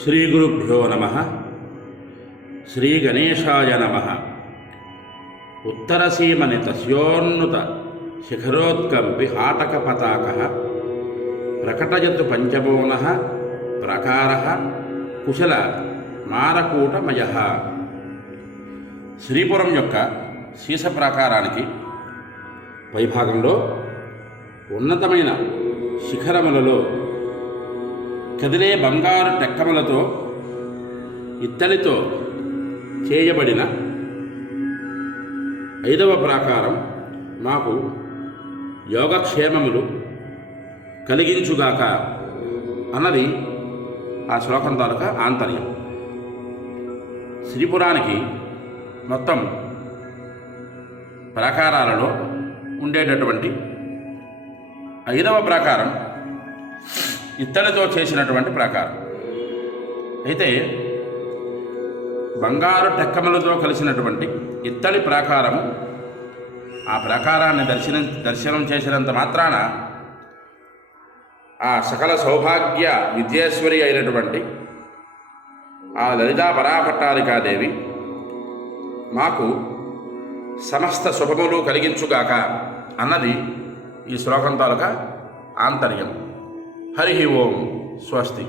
శ్రీగురుభ్యో నమః. శ్రీ గణేశాయ నమః. ఉత్తరసీమని తస్యోన్నత శిఖరోత్కంపి హాటక పతాకః ప్రకటయతు పంచమోనః ప్రకారః కుశల మారకూటమయః. శ్రీపురం యొక్క శీస ప్రాకారానికి పైభాగంలో ఉన్నతమైన శిఖరములలో కదిలే బంగారు టెక్కములతో ఇత్తడితో చేయబడిన 5వ ప్రాకారం మాకు యోగక్షేమములు కలిగించుగాక అన్నది ఆ శ్లోకం తాలూకా ఆంతర్యం. శ్రీపురానికి మొత్తం ప్రాకారాలలో ఉండేటటువంటి 5వ ప్రాకారం ఇత్తడితో చేసినటువంటి ప్రాకారం. అయితే బంగారు టెక్కములతో కలిసినటువంటి ఇత్తడి ప్రాకారము, ఆ ప్రాకారాన్ని దర్శనం చేసినంత మాత్రాన ఆ సకల సౌభాగ్య విద్యేశ్వరి అయినటువంటి ఆ లలితా పరాపట్టారికాదేవి మాకు సమస్త శుభములు కలిగించుగాక అన్నది ఈ శ్లోకం తాలూకా ఆంతర్యం. హరి ఓం. స్వస్తి.